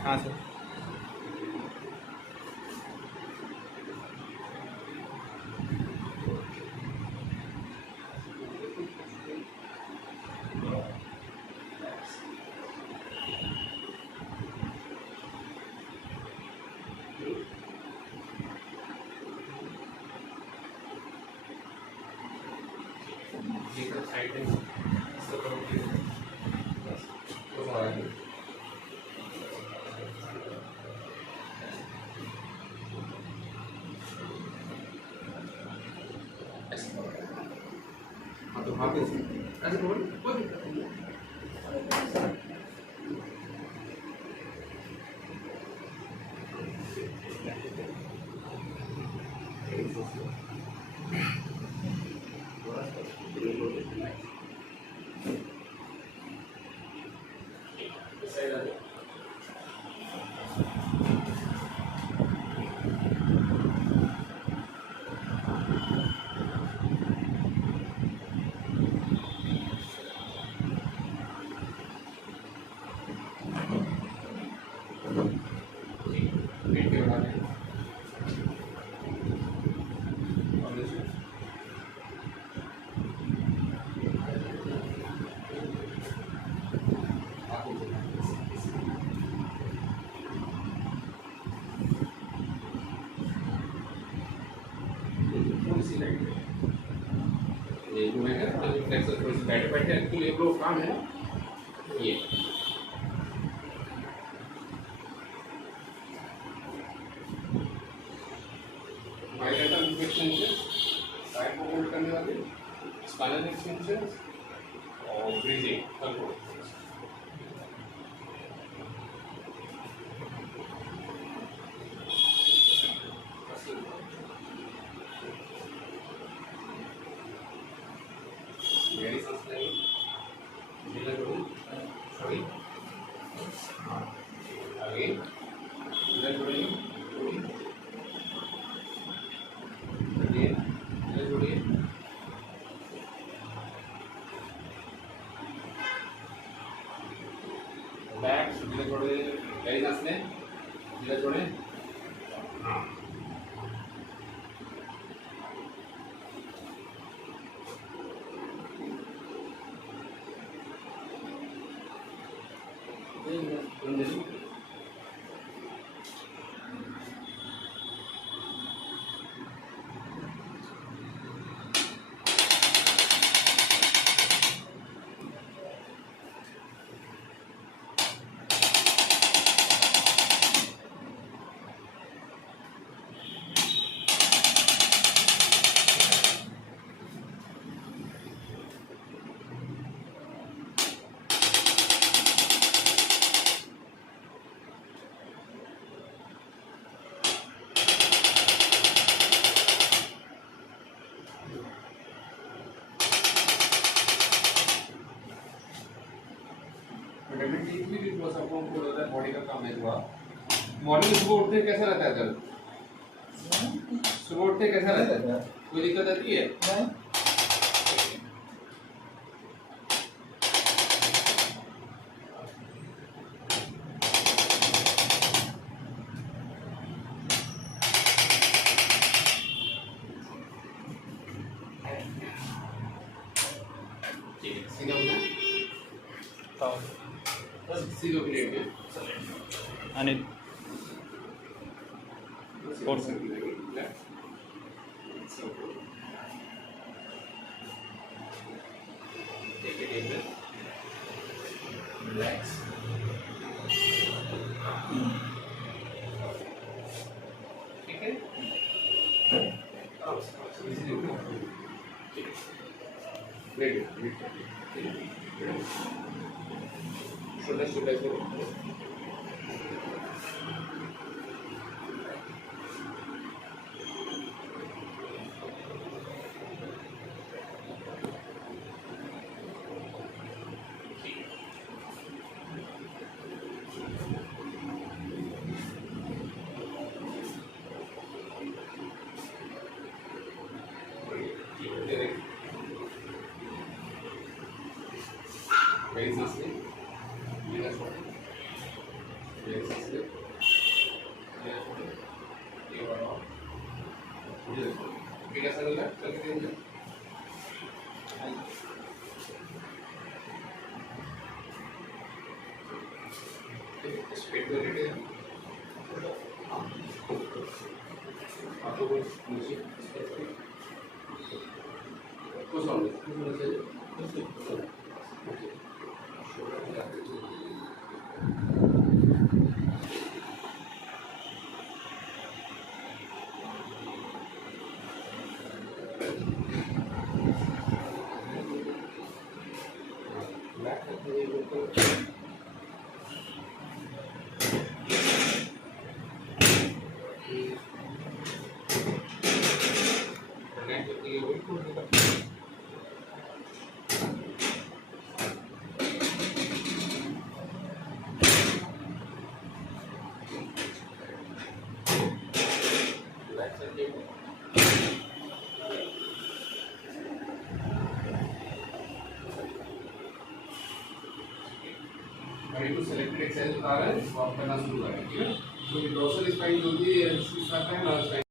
हाँ सर। हाँ तो वहाँ पे ऐसे बोल ये जो है फ्लेक्सर थोड़ी सी बैठे बैठे एक्चुअली एक लोग काम है ना ये बायलैटरल एक्सटेंशन साइड को होल्ड करने वाले स्पाइनल एक्सटेंशन और ब्रीदिंग कंट्रोल गहरी सांस लेंगे ढीला करो सॉरी आगे ढीला छोड़िए ढीला छोड़िए बैक ढीला छोड़िए गहरी सांस लें ढीला छोड़ें हाँ विटामिन डी भी थोड़ा सा आपको हमको लगता है बॉडी का काम है थोड़ा मॉर्निंग सुबह उठते कैसा रहता है सर सुबह उठते कैसा रहता है कोई दिक्कत आती है सीधो प्लेट में आणि four circle left take a deep breath relax ठीक है रेडी शोल्डर शोल्डर करो very easily very easily ये वाला ये कैसा लग रहा है करके देंगे स्पीड पे रेडी है आपको नीचे कुछ और नहीं चाहिए ready to selected exercise बता रहा है वो आप करना शुरू करें ठीक है तो डोर्सल स्पाइन जो भी है इसका है ना